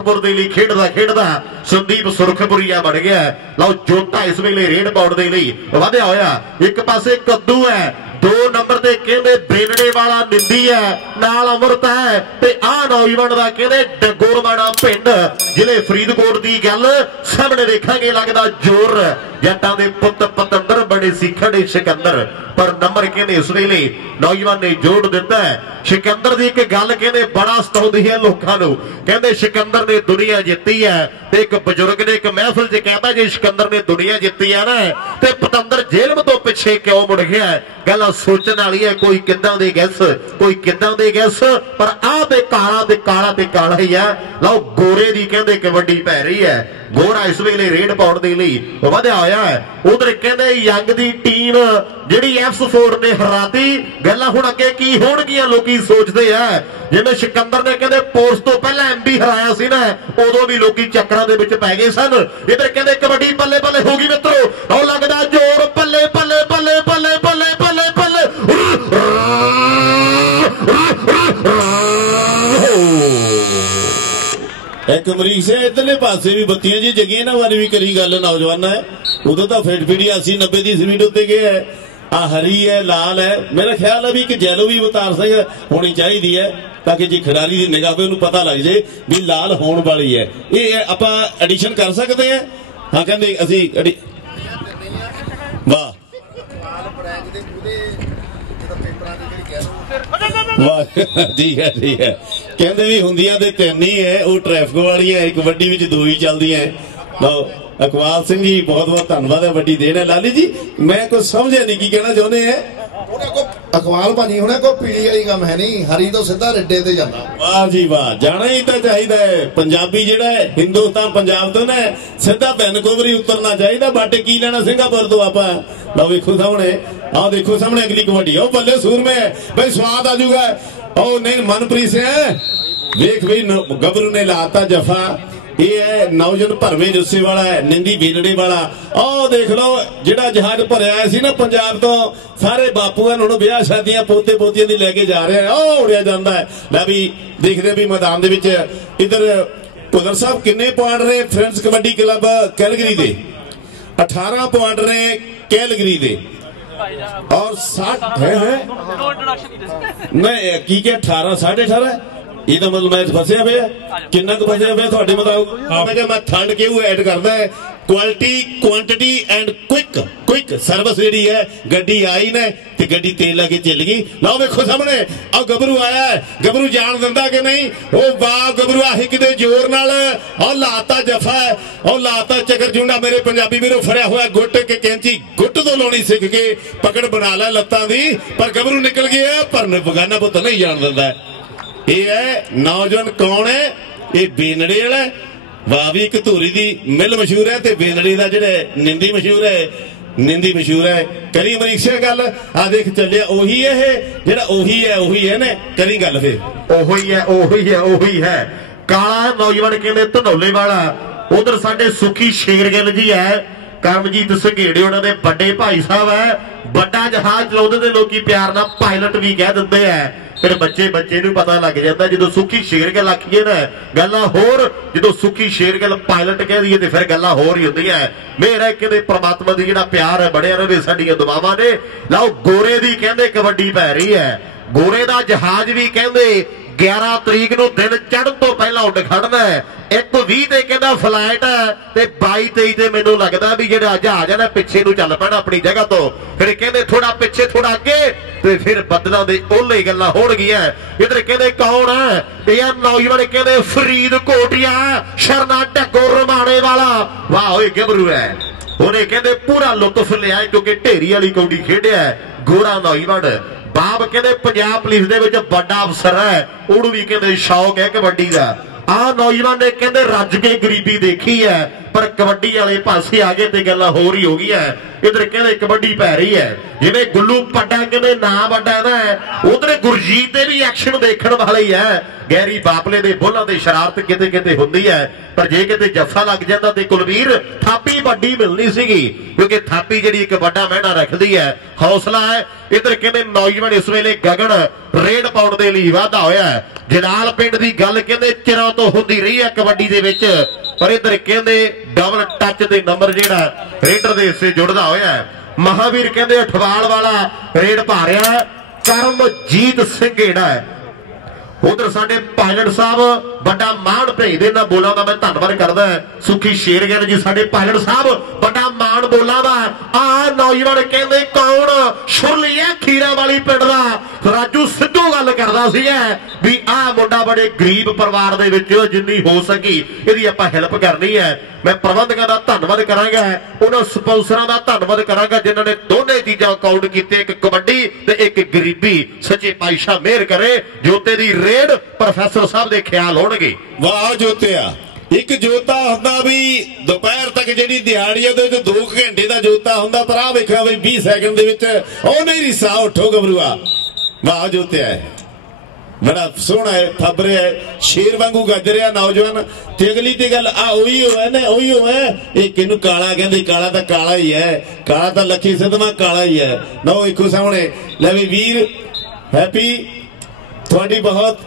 सुरखपुर के लिए खेडदा खेडदा संदीप सुरखपुरिया बन गया। लो जोता इस वेले रेड पाउण के लिए वधिया होया। एक पासे कद्दू है, 2 नंबर ते कहंदे बेनड़े वाला निंदी है, नाल अमृत है ते आ नौजवान दा कहंदे डगोरवाड़ा पिंड जिले फरीदकोट दी गल सामने देखांगे। लगदा जोर जट्टां दे पुत पतंदर बड़े सी खड़े सिकंदर, पर नंबर कहंदे इस वेले नौजवान ने जोड़ दिता है। सिकंदर दी एक गल कहंदे बड़ा सताउंदी है लोकां नूं, कहंदे सिकंदर ने दुनिया जित्ती है ते एक बजुर्ग ने एक महफिल च कहता जे सिकंदर ने दुनिया जित्ती है ना ते पतंदर जेल तो पिछे क्यों मुड़ गया। गल सोचने वाली है, कोई किदां दे गैस कोई किदां दे गैस, पर आ ते काला ते काला ते काला ही है। लो गोरे दी कहंदे कबड्डी पै रही है। गोरा इस वेले रेड पाउण दे लई वधिया होया है। उधर कहंदे यंग दी टीम जिहड़ी F4 ने हराती, गल्लां हुण अगे की होणगीਆਂ लोकी सोचदे है। जिवें सिकंदर ने कहंदे पोस्ट तो पहला MB हराया सी ना, उदों भी लोकी चक्करां दे विच पै गए सन। इधर कहंदे कबड्डी बल्ले बल्ले हो गई मित्रो, ओ लगदा जोर बल्ले बल्ले बल्ले बल्ले बल्ले बल्ले बल्ले। एक अमरीक से इधरले पासे भी बत्तियां जी जगियां ना वाली भी करी गल नौजवान है। उदों तो फिट 80-90 की स्पीड उत्ते गया है। आ हरी है, लाल है, मेरा ख्याल है भी कि जैलो भी अवतार सिंह होनी चाहिए है ताकि जी खिडारी की निगाह पे उन्हें पता लग जाए भी लाल होने वाली है। ये आप एडिशन कर सकते हैं। हाँ कहते असी वाह वाह ठीक है ठीक है। कहते भी होंदियां ते 3 ही है, वो ट्रैफिक वाली है, एक वड्डी विच 2 ही चलदी है। लो अकबाल सिंह जी बहुत बहुत धन्यवाद है, वड्डी देन है। लाली जी मैं कुछ समझिया नहीं की कहना चाहते हैं। अकबाल भाजी हुणे को पीली वाली गम है नहीं, हरी तो सीधा रिड्डे ते जांदा। वाह जी वाह, जाना ही तो चाहिए है। पंजाबी जिहड़ा है हिंदुस्तान पंजाब तो ना सीधा वैनकूवर ही उतरना चाहिए। बाटे की लेना सिंगापुर तो आप। लो वेखो सामने, आ देखो सामने अगली कबड्डी, ओ बल्ले सूर में भाई स्वाद आ जाऊगा। ओ नहीं मनप्रीत सिंह वेख भाई गबरू ने लाता जफा। ये है नौजन भरवे जुस्से वाला है, निंदी बेनड़े वाला। ओ देख लो जिहड़ा जहाज भरिया आया सी ना पंजाब तो, सारे बापूआं नूं ब्याह शादियां पोते पोतियां दी लैके जा रहे हैं। ओ उड़िया जांदा है। लै भी देखदे भी मैदान दे विच इधर भुदर साहब किन्ने पॉइंट रहे फ्रेंड्स कबड्डी क्लब कैलगरी दे? 18 पॉइंट रहे कैलगरी दे और 60 है नहीं की क्या 18 18.5 ये तो मतलब मैच फसिया पे किन्ना क फसिया पे थोड़े मतलब मैं थंड के ऐड करदा है। Quality quantity and quick service जी है। गड्डी आई ने ते गड्डी तेल लगे चल गई। लो देखो सामने आ गबरू आया है, गबरू जान दिंदा कि नहीं? ओ वाह गबरू आ किते जोर नाल और लाता जफा और लाता चकर जुंडा। मेरे पंजाबी वीरों फड़िया हुआ गुट के कैंची गुट तो लाउणी सीख के पकड़ बना ला लत्तां दी, पर गबरू निकल गया पर बगाना पुत नहीं जान दिंदा। ये है नौजवान कौन है? ये बेनड़े वाला वाह भी कतूरी दी मिल मशहूर है ते बेनड़ी दा जेड़े निंदी मशहूर है। निंदी मशहूर है। करी अमरीक से गल आ देख चलिया ओही है जेड़ा ओही है ने करी गल फिर ओही है काला नौजवान कहते धनौले वाला। उधर साडे सुखी शेरगिल जी है, करमजीत संघेड़े उन्होंने बड़े भाई साहब है। बड़ा जहाज चलाते तो लोग प्यार ना पायलट भी कह देते हैं। फिर बच्चे नूं पता लग जाता जो सुखी शेरगिल आखिए ना गल्लां होर, जो सुखी शेरगिल पायलट कह दीए तो फिर गल्लां होर ही होंदियां। मेरा कहते परमात्मा दी जिहड़ा प्यार है बढ़िया रहे साडियां दुआवां ने। लो गोरे दी कहंदे कबड्डी पै रही है। गोरे दा जहाज भी कहंदे 11 तरीक नूं दिन चढ़न तो पहला उड़ खड़ना है। 1:20 ते कहंदा फ्लाइट है ते 22-23 ते मैनूं लगदा भी जिहड़ा जहाज है ना पिछे नूं चल पैना अपनी जगह तो। फिर कहंदे थोड़ा पिछे थोड़ा अगे ते फिर बदलां दे ओले गल्लां होणगीਆਂ। इधर कहंदे कौन है? यह नौजवान कहंदे फरीदकोटिया शरना टक्को रमाणे वाला। वाह ओए गबरू है, उन्हें कहंदे पूरा लुत्फ लिया क्योंकि ढेरी वाली कौडी खेडिया गोरा नौजवान। बाप कहते पंजाब पुलिस दे विच बड़ा अफसर है, उन्होंने भी कहते शौक है कबड्डी का। आ नौजवान ने कहते रज के गरीबी देखी है पर कबड्डी वाले पासे आगे ते गल्लां होर ही हो गई है। इधर कहते कबड्डी पै रही है जिवें गुल्लू पड्डा कहते ना वड्डा है, उधर गुरजीत दे भी एक्शन देखने वाले ही है। गैरी बापले दे बुल्लां दी शरारत किते किते हुंदी है, पर जे किते जफ्फा लग जाता तो कुलवीर थापी वड्डी मिलनी सीगी, क्योंकि थापी जिहड़ी एक वड्डा महना रखदी है, हौसला है। इधर कहते नौजवान इस वेले गगन रेड पाउण दे लई वाधा होया है। जनाल पिंड दी गल कहते चिरों तो हुंदी रही है कबड्डी दे विच, पर इधर कहते डबल टच दे नंबर जिहड़ा रेडर दे हिस्से जुड़दा होया है। महावीर कहते अठवाल वाला रेड पा रहा है, करमजीत सिंह जिहड़ा है। उधर साडे पायलट साहब बड़ा मान भेजते ना बोलों का मैं धन्यवाद करदा सुखी शेरगिल जी, साडे पायलट साहब बड़ा मान बोलों का। आ नौजवान कहते कौन शुरली है खीरा वाली पिंड दा राजू सिद्धू गल करदा सी भी आ मुंडा बड़े गरीब परिवार दे विच जिन्नी हो सकी इहदी आपां हेल्प करनी है। मैं प्रबंधकों का धन्यवाद करांगा, उन्होंने स्पॉन्सरां का धन्यवाद करांगा जिन्होंने दोनों चीज़ां काउंट कीते, एक कबड्डी ते एक गरीबी। सच्चे पातशाह मेहर करे, जोते दी रेड प्रोफेसर साहब दे ख्याल होणगे। वाह जोतिया, एक जोता हुंदा भी दोपहर तक जिहड़ी दिहाड़ी है 2 घंटे का जोता हुंदा, पर आ वेखिया बई 20 सैकंड दे विच ओ नहीं रिसा उठो गबरूआ। वाह जोतिया है, बड़ा सोहना है, फबरे है, शेर वांगू गज रहा नौजवान। ते अगली ते गल आ ओही होवे ने, ओही होवे एक किनू काला कहंदे, काला तां काला ही है, काला तां लखी सिद्धवा काला ही है। नो इको सामने ले भी वीर हैप्पी, थोड़ी बहुत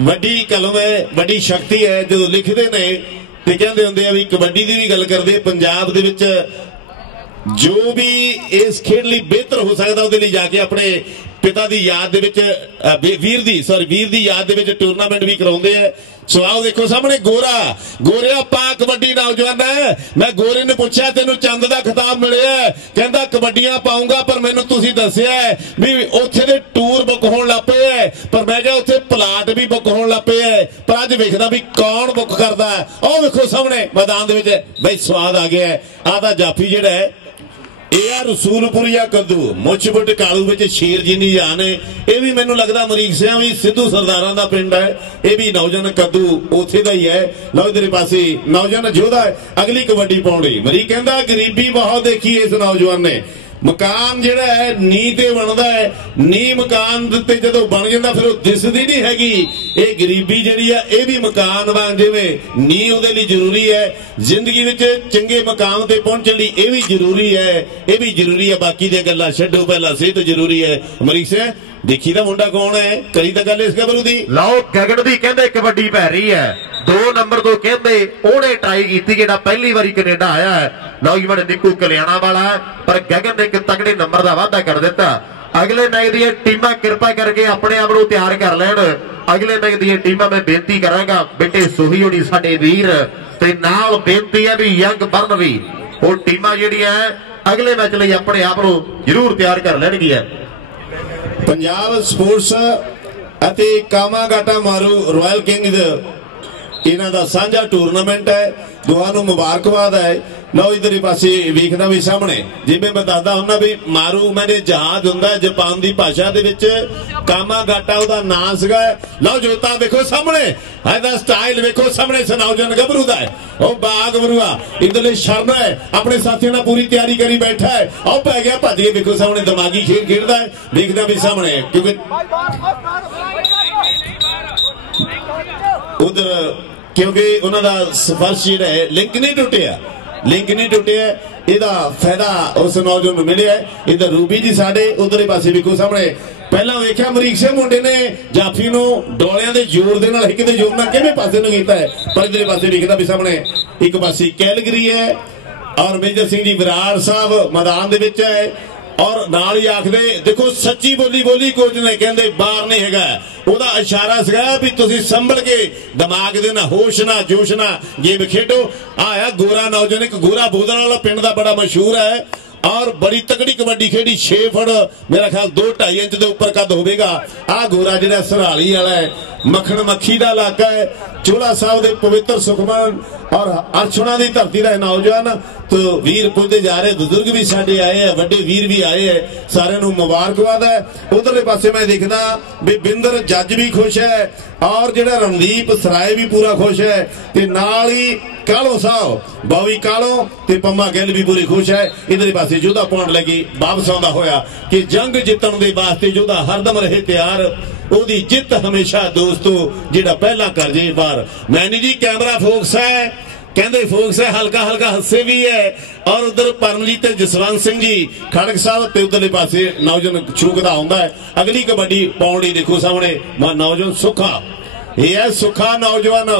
वड्डी कलम है, वड्डी शक्ति है। जो लिखते ने ते कहंदे हुंदे आ भी कबड्डी दी भी गल करदे, पंजाब दे विच जो भी इस खेड लई बेहतर हो सकदा उहदे लई जाके अपने पिता दी याद दे विच वीर दी याद दे विच टूरनामेंट भी कराउंदे है। सो आओ देखो सामने गोरा गोरिया पा कबड्डी नौजवान है। मैं गोरे ने पूछा तेनू चंद दा खिताब मिलिया, कहंदा कबड्डियां पाऊंगा, पर मैनू तुसीं दस्सिया भी उत्थे दे टूर बुक होण लग पे है, पर मैं कहा उत्थे प्लाट भी बुक होण लग पे है। पर अज वेखदा भी कौन बुक करदा है। आओ देखो सामने मैदान दे विच बई स्वाद आ गया है। आ दा जाफी जिहड़ा है रसूलपुरिया कद्दू मुचबुट कालू विच शेर जिन्नी जान है, यह भी मैनू लगता अमरीक सिंह भी सिद्धू सरदारां दा पिंड है, यह भी नौजवान कद्दू उथे दा ही है। लो इधर पासे नौजवान जोधा है अगली कबड्डी पाउणी। मरीक कहंदा गरीबी बहुत देखी इस नौजवान ने, मकान जिहड़ा है नी ते बनदा है, नी मकान ते जदों बन जांदा फिर ओह दिसदी नहीं हैगी। ये गरीबी जिहड़ी है यह भी मकान वांग जिवें नी उहदे लई जरूरी है, जिंदगी विच चंगे मकाम ते पहुंचण लई यह भी जरूरी है, यह भी जरूरी है। बाकी दी गल्लां छड्डो, पहला सेहत जरूरी है। अमरीक सिंह देखी दा मुंडा कौन है, करी दा गल इस गबरू दी। लाओ गगन दी कहंदे कबड्डी पै रही है, 2 नंबर तो कहते उन्हें ट्राई की जिहड़ा पहली बारी कनेडा आया है, नौजवान निक्कू कल्याणा वाला है, पर गगन ने एक तगड़े नंबर का वाधा कर दिता। अगले मैच दी टीमां कृपा करके अपने आप को तैयार कर लैण। अगले मैच दी टीमां मैं बेनती करांगा बेटे सोही होनी साडे वीर ते नाल बेनती है भी यंग बर्न भी वो टीमां जिहड़ियां अगले मैच लई अपने आप को जरूर तैयार कर लैणगियां। पंजाब स्पोर्ट्स अते कामागाटा मारू रॉयल किंग्स इन्हां दा साझा टूरनामेंट है, दोहां नूं मुबारकबाद है। लो इधर पासे वेखदा भी सामने जिवें मैं दसदा हुंदा भी मारू मैंने जहाज हुंदा जापान दी भाषा दे विच, कामागाटा उहदा नाम सीगा। लो जोता देखो सामने इहदा स्टाइल वेखो सामने, इस नौजवान गभरू दा है ओ बाग गभरूआ। इधरले शर्म है अपने साथियों नाल पूरी तैयारी करी बैठा है, आओ पै गया भज के वेखो सामने दिमागी खेल खेडदा है। देखदा भी सामने क्योंकि उधर क्योंकि उन्होंने स्पर्श जिहड़ा है लिंक नहीं टुटिया, इहदा फायदा उस नौजवान मिले है। इधर रूबी जी साडे उधरले पासे वेखो सामने पहला वेख्या अमरीक सिंह मुंडे ने जाफी नूं डोलियां दे जोर दे नाल हिक दे जोर नाल किवें पासे नूं कीता है, पर इधरले पासे वेखदा भी सामने एक पासे कैलगरी है और मेजर सिंह जी विरार साहब मैदान दे विच है। और नाल ही आखदे देखो सच्ची बोली कोच ने कहंदे बाहर नहीं हैगा, ओदा इशारा सीगा भी तुसीं संभल के दिमाग दे ना होश ना जोश ना गेम खेडो। आया गोरा नौजवान एक गोरा बोदल वाला पिंड दा बड़ा मशहूर है और बड़ी तगड़ी कबड्डी खेडी, 6 फुट मेरा ख्याल 2-2.5 इंच के उपर कद होगा। आ गोरा जिहड़ा सराली वाला है, मक्खण मक्खी का इलाका है, चोला साहब के पवित्र सुखमन और अर्चना की धरती का नौजवान तो वीर पुजते जा रहे, बुजुर्ग भी साडे आए हैं, बड़े वीर भी आए हैं, सारे मुबारकबाद है। उधरले पासे मैं देखना भी बिंदर जज भी खुश है और जिहड़ा रणदीप सराय भी पूरा खुश है, ते नाल ही कालो साहब बावी कालो ते पम्मा गिल भी पूरी खुश है। इधर पासे योधा पॉइंट लगी वापस आंदा होया कि जंग जितण दे वास्ते योधा हरदम रहे तैयार, ओदी जित हमेशा दोस्तों जिहड़ा पहला कर जे बार। मैनी जी कैमरा फोकस है, कहते फोकस है, हल्का हल्का हस्से भी है। और उधर परमजीत जसवंत सिंह जी खड़क साहब ते उधरले पासे नौजवान छूकदा हुंदा है। अगली कबड्डी पाउंडी देखो सामने नौजवान सुखा, ये है सुखा नौजवान,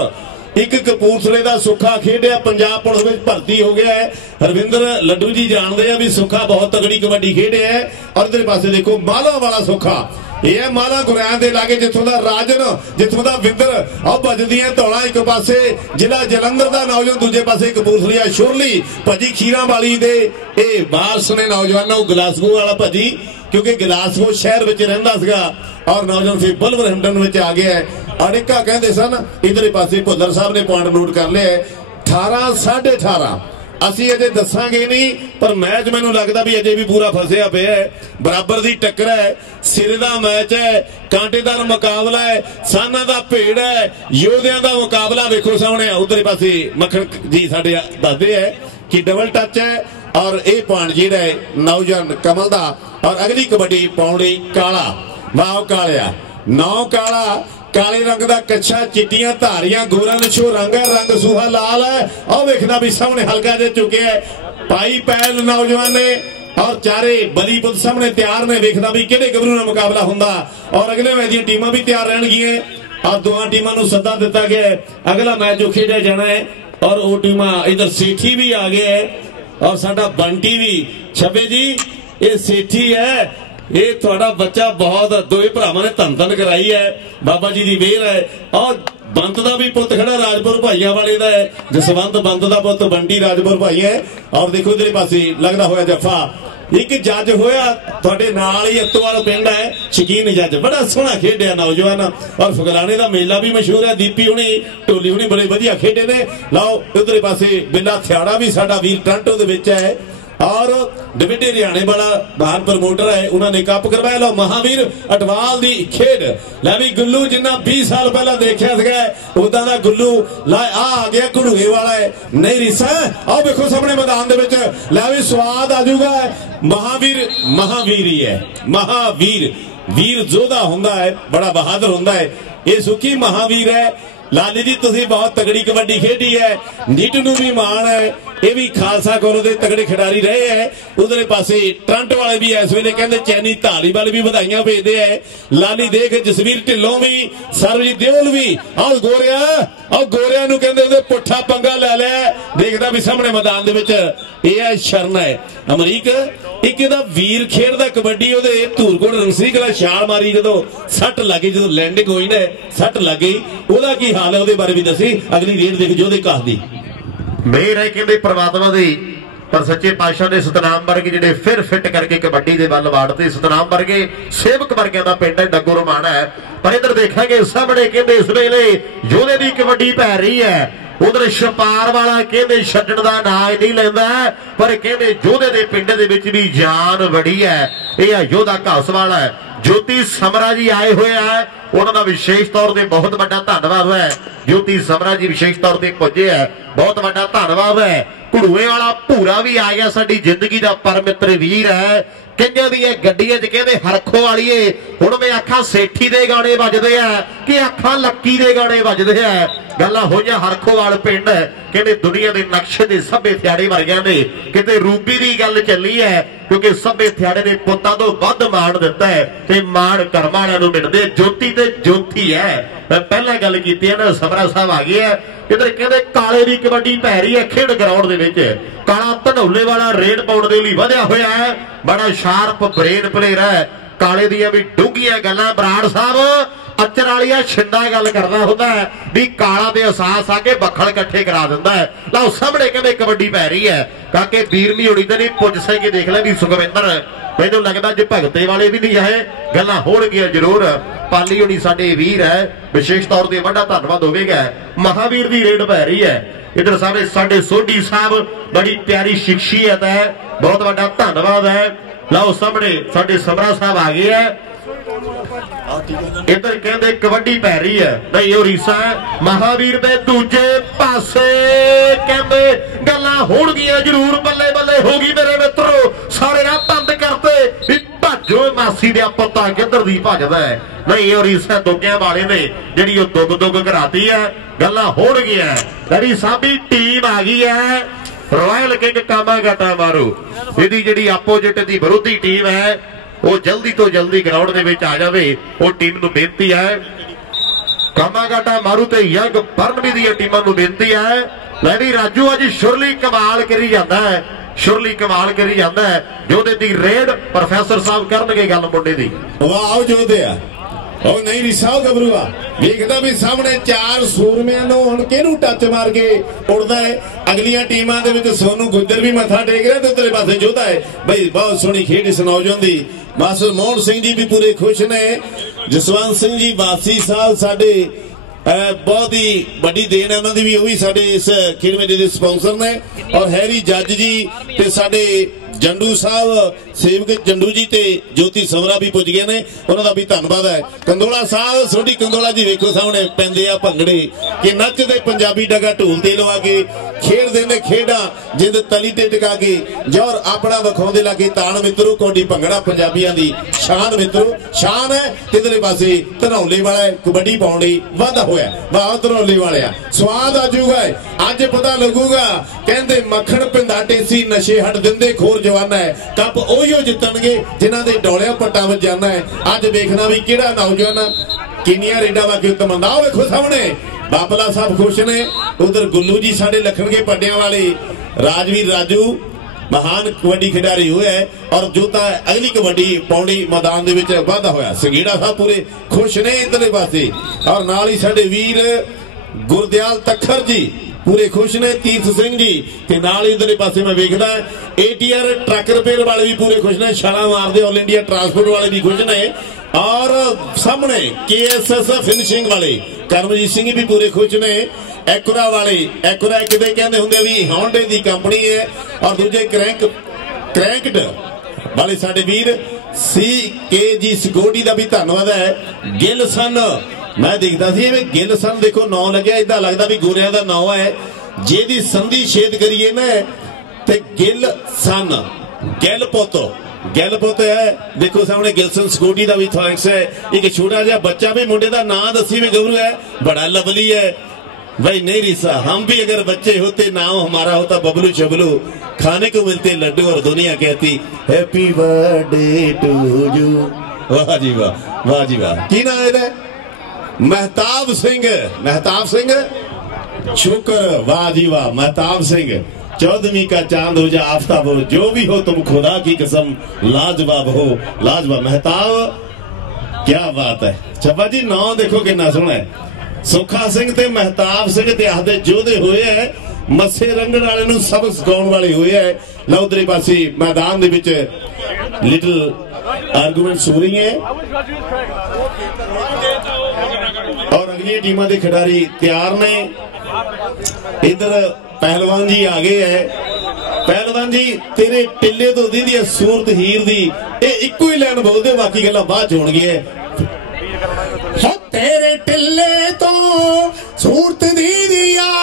एक कपूरथले का सुखा खेडिया, पंजाब पुलिस में भर्ती हो गया है। हरविंदर लड्डू जी जानते हैं भी सुखा बहुत तगड़ी कबड्डी खेडे है। और इधर पासे देखो माला वाला सुखा, यह माला गुरैन के लागे जिथों का राजन, जिथों का विंदर और बजदियां धौला एक पासे जिला जलंधर का नौजवान, दूजे पासे कपूरथला शुरली भजी खीरा वाली दे ए वारस ने नौजवानों गलासगो वाला भजी, क्योंकि गलासगो शहर में रहिंदा सीगा और नौजवान फिर वुलवरहैम्पटन में आ गया है। अड़िका कहते सन, इधर पासे भुल्लर साहब ने पॉइंट नोट कर लिया 18 18.5 ਅਸੀਂ अजे दसांगे नहीं, पर मैच मैनू लगता भी अजे भी पूरा फसिया पे है। बराबर की टक्कर है, सिरे का मैच है, कांटेदार मुकाबला है, साना का भेड़ है, योधिया का मुकाबला वेखो सामने। उधर पासे मक्खन जी साडे दसदे है कि डबल टच है और ये पॉइंट जिहड़ा है नौजवान कमल का। और अगली कबड्डी पाउंडी काला, वाह कालिया नौ काला, काले रंग का कच्छा, चिट्टियां धारियां, गोरा निछो रंग है, रंग सूहा लाल है। और देखना भी सामने हल्का दे चुके है पाई पैल नौजवान ने और चारे बली पुत सामने तैयार ने। देखना भी किहड़े गबरू नाल मुकाबला हुंदा और अगले मैच दी टीमां भी तैयार रहणगियां और दोवां टीमां नूं सद्दा दिता गया है। अगला मैच जो खेडिया जाना है और वो टीमां इधर सेठी भी आ गए है और साडा बंटी भी। छबे जी ये सेठी है, ये थोड़ा बच्चा बहुत दोए भरावां ने धन धन कराई है, बाबा जी की मेहर है। और बंत का भी पुत खड़ा राजपुर भाइयों वाले का है, जसवंत बंत का पुत बंटी राजपुर भाई है। और देखो इधर पासे लगता होया जफा एक जज होया थोड़े नाल ही अत्तोवाल पिंड है, शकीन जज बड़ा सोहना खेडिया नौजवान। और फगलाने का मेला भी मशहूर है, दीपी हुणी ढोली हुणी बड़े वधिया खेडे ने। लाओ उधर पासे बिल्ला थ्याड़ा भी साडा वीर टंटो दे विच है और डिविडी हरियाणे वाला बाहर प्रमोटर है, उन्होंने कप करवाया। लो महावीर अटवाल दी खेड लै भी गुल्लू जिन्ना 20 साल पहला देखा उदा का गुल्लू ला आ गया घड़ूए वाला है, नहीं रिसा। आओ देखो सामने मैदान दे विच लै भी स्वाद आजूगा। महावीर महावीर ही है, महावीर वीर जोधा हुंदा है, बड़ा बहादुर हुंदा है। ये सुखी महावीर है। लाली जी तुसी बहुत तगड़ी कबड्डी खेडी है, नीट नूं भी मान है, ये भी खालसा कोलों दे तगड़े खिडारी रहे हैं। उधर पासे ट्रंट वाले भी इस वेले कहते चैनी धाली वाले भी बधाइयां भेजते हैं। लाली देख जसवीर ढिल्लों भी, सरबजीत देओल भी। आओ गोरिया, आओ गोरिया नूं कहंदे पुट्ठा पंगा लै लिया। देखदा भी सामने मैदान दे विच ये है शरण है अमरीक, एक वीर खेडदा कबड्डी, ओदे धूरकोट रंगसी कला छाल मारी जदों सट लगी, जदों लैंडिंग होई ने सट लग गई, ओदा की हाल है ओदे बारे भी दसी। अगली रेड देख जोधे काह दी मेहर है कहते परमात्मा दी, पर सच्चे पातशाह ने सतनाम वर्गे जिहड़े फिर फिट करके कबड्डी दे बल वाड़ते। सतनाम वर्गे सेवक वर्गियां दा पिंड है, डग्गो रमान है। पर इधर देखेंगे सामने कहते इस वेले जोधे दी कबड्डी पै रही है। उधर छपार वाला कहते छड्डण दा नाम नहीं लैंदा, पर कहते जोधे दे पिंड दे विच भी जान बड़ी है। यह योधा घास वाला है, ज्योति समरा जी आए हुए हैं, उन्होंने विशेष तौर पर बहुत बड़ा धन्यवाद है। ज्योति समरा जी विशेष तौर पर पुजे है, बहुत बड़ा धन्यवाद है। घड़ूए वाला भूरा भी आ गया, साडी जिंदगी का परमित्र वीर है। कईयां दी गड्डियां च कहते हरखो वालीए, हुण मैं आखा सेठी दे गाने बजदे आ कि आखा लक्की दे गाने बजदे आ। गल्लां होईयां हरखोवाल पिंड कहते दुनिया के नक्शे के सभे थ्याड़े वर्गियां ने, किते रूबी की गल चली है, क्योंकि सभे थ्याड़े ने पुत्तां तों वध मान दिता है ते मान कर्म वालियां नूं मिलदे। ज्योति ते ज्योति है। मैं पहला गल कीती है ना, समरा साहब आ गए है। इधर कहते काले की कबड्डी पै रही है खेड ग्राउंड दे विच। काला धनौले वाला रेड पाउण दे लई वधिया होया है, बड़ा शार्प ब्रेन प्लेयर है। काले दियां भी डूंघियां गल्लां बराड़ साहब अचर वालिया छिंदा गल करदा हुंदा है भी काला दे एहसास आके बखल इकट्ठे करा दिंदा है। लो सामने कहते कबड्डी पै रही है, काके वीरनी होनी तो नहीं पुज सके। देख ले भी सुखविंदर मैनू लगता जो भगते वाले भी नहीं आए गल्लां होणगियां जरूर। पाली होनी साडे वीर है, विशेष तौर पर बड़ा धन्नवाद होवेगा। महावीर की रेड पै रही है इधर सारे साडे सोढी साहब, बड़ी प्यारी शख्सियत है, बहुत बड़ा धन्नवाद है। लाओ सामने साडे समरा साहब आ गए है। इधर कहते कबड्डी पै रही है, नहीं वो रीसा है। महावीर दे दूजे पासे कहते गल्लां होणगियां जरूर, बल्ले बल्ले होगी मेरे मित्रों, सारे राह बंद करते भी भजो मासी दे पुत्ता किधर दी भजदा है। नहीं वो रीसा दुग्गियां वाले ने जिहड़ी वो दुग दुग कराती है, गल्लां होणगियां। लड़ी साबी टीम आ गई है रॉयल किंग कामाघाटा मारू, इहदी जिहड़ी अपोजिट दी विरोधी टीम है वो जल्दी तो जल्दी ग्राउंड दे विच आ जावे। वो टीम नूं बेनती है, कामाघाटा मारू ते यंग बर्नबी दी टीमां नूं बेनती है। लै भी राजू अज शुरली कमाल करी जाता है, शुरली कमाल करी जाता है। जोधे दी रेड प्रोफेसर साहब करनगे गल मुंडे दी। वाह जोधे आ ਉਹ ਨਹੀਂ ਰਿਸਾ ਗੱਭਰੂਆ ਵੇਖਦਾ ਵੀ ਸਾਹਮਣੇ ਚਾਰ ਸੂਰਮਿਆਂ ਨੂੰ ਹੁਣ ਕਿਹਨੂੰ ਟੱਚ ਮਾਰ ਕੇ ਉੜਦਾ ਹੈ। ਅਗਲੀਆਂ ਟੀਮਾਂ ਦੇ ਵਿੱਚ ਸੋਨੂ ਗੁੱਜਰ ਵੀ ਮੱਥਾ ਟੇਕ ਰਿਹਾ ਤੇ ਉਤਲੇ ਪਾਸੇ ਜੋਧਾ ਹੈ। ਬਈ ਬਹੁਤ ਸੋਹਣੀ ਖੇਡ ਇਸ ਨੌਜਵਾਨ ਦੀ। ਮਾਸਟਰ ਮੋਹਨ ਸਿੰਘ ਜੀ ਵੀ ਪੂਰੇ ਖੁਸ਼ ਨੇ। ਜਸਵੰਤ ਸਿੰਘ ਜੀ ਵਾਸੀ ਸਾਹਿਬ ਸਾਡੇ बहुत ही बड़ी देन है उन्होंने भी, वही साडे इस खेल मेले के स्पॉन्सर ने। और हैरी जज जी ते साडे जंडू साहब सेवक जंडू जी ते ज्योति समरा भी पुज गए ने, उन्होंने भी धन्यवाद है। कंदोला साहब सोडी कंदोला जी वेखो सामने पैंदे आ भंगड़े कि नचदे पंजाबी डगा ढोल ते लवा के खेडदे ने खेडा जिंद तली ते टिका के जोर अपना विखाउंदे लागे ताल। मित्रों कौडी भंगड़ा पंजाबियां दी शान, मित्रों शान है। तिधरे पासे धनौले वाला कबड्डी पाउण लई वाधा होया, वाह धनौले वाले स्वाद आजूगा अज पता लगूगा। कहंदे मक्खण पिंदा टेसी नशे हट दिंदे खोर जवाना है, कप ओहियो जितणगे जिन्हां दे डोलिया पट्टा वच जाना है। अज देखना भी किहड़ा नौजवान किनिया रेडा वाके उत्तम आओ वेखो सामने बाबला साहब खुश ने। उधर गुल्लू जी साडे लखणगे पड्डियां वाले राजवीर राजू महान कबड्डी खिडारी हुए है और जोता अगली कबड्डी पौड़ी मैदान दे विच वाधा होया। संगीड़ा साहब पूरे खुश ने इधरले पासे और नाल ही साडे वीर गुरदयाल तखर जी पूरे खुश ने। तीर्थ सिंह जी ते नाल इधरले पासे मैं वेखदा एटीआर ट्रक रिपेयर वाले भी पूरे खुश ने। छाला मारदे ऑल इंडिया ट्रांसपोर्ट वाले भी खुश ने और सामने केएसएस फिनिशिंग वाले करमजीत सिंह भी पूरे खुश ने। एक्रा वाले एक्रा किते कहंदे हुंदे भी होंडे दी कंपनी है और दूजे क्रैंक्ड वाले साडे वीर CKG सिक्योरिटी का भी धन्यवाद है। गिल सन मैं देखता सी गिल सन देखो नौ लग्या इदा लगता भी गोरिया का नौ है। जेदी संधि छेद करिए ना ते गिल सन गिल पुत है। देखो सामने गिलसन सिक्योरिटी का भी थैंक्स है। एक छोटा जिहा बच्चा भी मुंडे का नाम दसी में गबरू है, बड़ा लवली है। भाई नहीं रिसा हम भी अगर बच्चे होते नाम हमारा होता बबलू शबलू, खाने को मिलते लड्डू और दुनिया कहती हैप्पी बर्थडे टू यू। वाह जी वाह, वाह जी वाह। की नाम है? महताब सिंह शुक्र, वाह जी वाह। महताब सिंह 14वीं का चांद हो जा आफ्ताब हो, जो भी हो तुम खुदा की कसम लाजवाब हो, लाजवाब। महताब क्या बात है। छब्बा जी नौ देखो कितना सोहना है। सुखा सिंह ते महताब सिंह इतिहास के जोधे हुए है, मस्से रंगण वाले नूं सबक सिखाउण वाले हुए है। लो उधरे पासे मैदान दे विच लिटिल आर्गूमेंट्स हो रही है और अगली टीमां दे खिडारी तैयार ने। इधर पहलवान जी आ गए है। पहलवान जी तेरे टिल्ले तो दी सूरत हीर दी इको ही लैन बोलते, बाकी गल्लां बाद च होणगियां। तेरे टिल्ले तो सूरत दी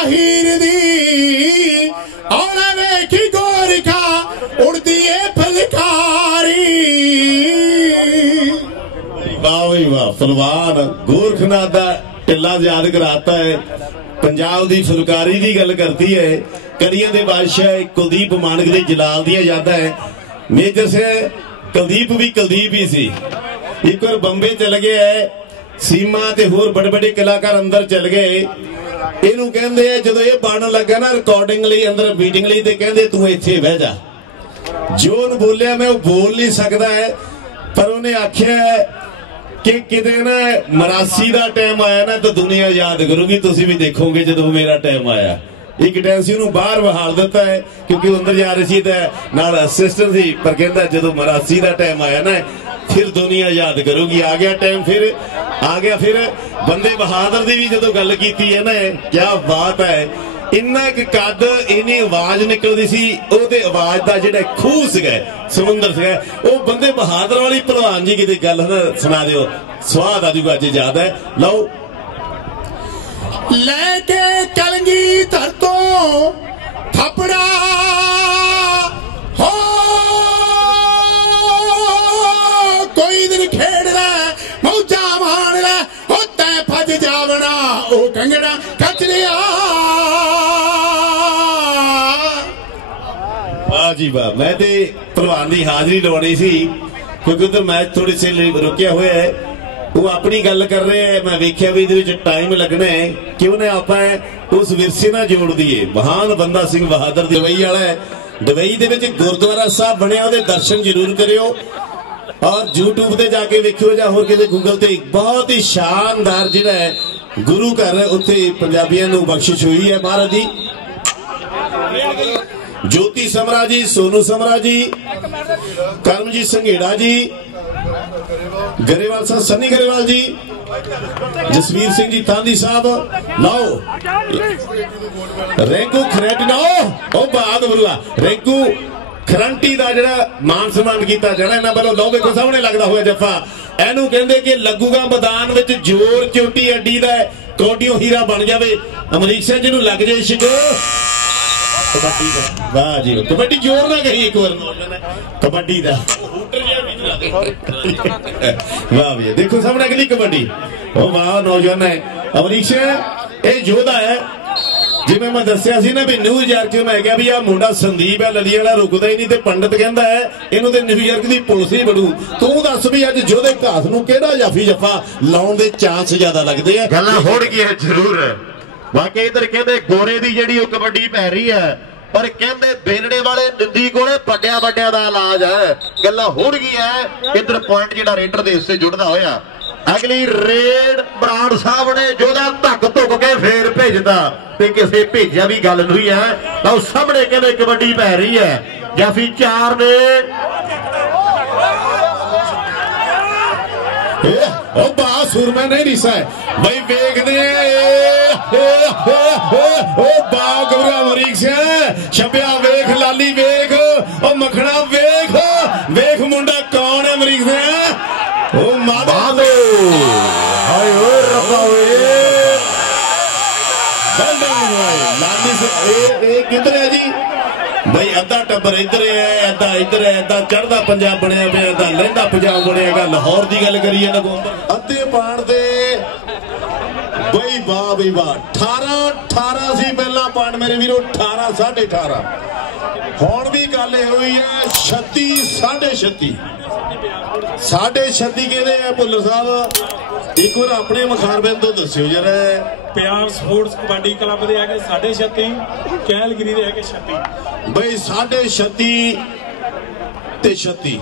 हीर दी और वेखी गोरखा उड़दी है फलकारी। वाह भाई वाह, फलवान गोरखनाथ दा टिल्ला याद कराता है। पंजाब दी फुलकारी की गल करती है। कड़ियां दे बादशाह कुलदीप मानक दे जलाल दी यादा है। मेजर से कुलदीप भी कुलदीप ही सी। एक बार बंबे चल गया है, सीमा ते होर बड़े बड़े कलाकार अंदर चल गए। इनू कहंदे जदों ये बनन लगा ना रिकॉर्डिंग लई अंदर मीटिंग लई ते कहंदे तू इत्थे बह जा। जो उन्हें बोलिया मैं बोल नहीं सकता है, पर उन्हें आख्या कि किते ना मरासी का टाइम आया ना तो दुनिया याद करूगी, तुसी भी देखोगे जदों मेरा टाइम आया। एक टाइम से उन्होंने बाहर बहाल दिता है क्योंकि अंदर जा रही सी नाल असिस्टेंट सी पर कहता जो मरासी का टाइम आया ना फिर दुनिया याद करूगी। आ गया टाइम फिर आ गया फिर बंदे बहादुर की भी जो गल की है ना क्या बात है। इन्ना एक कद इन्नी आवाज निकलती सी ओहदे आवाज का जिहड़ा खूह सीगा समुंदर सीगा वो बंदे बहादुर वाली भलवान जी किते गल ना सुना दिओ स्वाद आजूगा अज याद है। लो लेके कलंगी धर तो थपड़ा हो कोई दिन खेड़दा मौजा मारदा हो तै भज जावना ओ कंगड़ा खच लिया। वाह जी वाह। मैं ते भलवान की हाजरी लवानी सी क्योंकि उधर मैच थोड़ी सी रुकिया हुआ है वो अपनी गल कर रहे हैं। मैं वेख्या भी इहदे विच टाइम लगना है क्यों ने आपां उस विरसे नाल जोड़ दईए। महान बंदा सिंह बहादुर दुबई वाला है दुबई दे विच गुरुद्वारा साहब बनिया उहदे दर्शन जरूर करियो और यूट्यूब ते जाके वेखियो जां होर किते गूगल ते बहुत ही शानदार जिहड़ा है गुरु घर उत्थे पंजाबियां नूं बख्शिश हुई है महाराज दी। ज्योति समरा जी सोनू समरा जी करमजीत संघेड़ा जी गरेवाल साहब सन्नी गरेवाल जी जसवीर सिंह जी तांदी साहब लाओ रेंकू खरेटी लाओ ओ बात बरुआ रेंकू खरंटी का जरा मान सम्मान किया जाना इन्होंने वालों लो देखो सामने लगता हुआ जफा एनू कहते कि लगूगा मैदान में जोर चोटी अड्डी का कोटियों हीरा बन जाए अमरीक सिंह जी लग जाए शिको कबड्डी का। वाह जी कबड्डी जोर ना कही एक बार कबड्डी का वाह भैया देखो सामने अगली कबड्डी ओ वाह नौजवान है अमरीक सिंह ये जोधा है जिवें मैं दस्सिया सी ना भी न्यूयॉर्क मैं क्या भी आ मुंडा संदीप है लली वाला रुकदा ही नहीं ते पंडित कहंदा है इहनूं ते न्यूयॉर्क दी पुलिस ही बड़ू तू दस भी अज जोधे घास नूं किहड़ा जाफी जफा लाउण दे चांस ज्यादा लगदे आ। गल्लां होण गईयां जरूर बाकी इधर कहंदे गोरे दी जिहड़ी ओ कबड्डी पै रही है पर कहंदे बेलड़े वाले निंदी कोले बड्डिया बड्डिया दा इलाज है। गल्लां होण गईयां इधर पॉइंट जिहड़ा रेडर दे इससे जुड़दा होया अगली रेड बराड़ साहब ने जोधा धक धुक के फेर भेजदा ते किसे भेजिया भी गल नहीं है। लो सामने कहंदे कबड्डी पै रही है जाफी चार ने ओ बासुरमा नहीं रिसा है भाई वेखदे ओ बा गौरा अमरीक सिंह छबिया वेख लाली वेख ओ मखना वेख वेख मुंडा कौन है अमरीक सिंह ओ मादो हाय ओ रब्बा ओए लाली से ए किधर है जी भाई अद्धा टब्बर इधर है अद्धा इधर है अद्धा चढ़दा पंजाब बनया पे अद्धा लहंदा पंजाब बनेगा। लाहौर की गल करिए नगोंबर अद्धे पाण दे भाई वाह 18 सी पहला पाण मेरे वीरो 18 18.5 हुण भी गल हुई है 36 36 कहते हैं भुल्लर साहब एक बार अपने मखारबंद तो दस्यो जरा पंजाब स्पोर्ट्स कबड्डी क्लब दे आके 36 कैलगरी दे आके 36 भाई 36 ते 36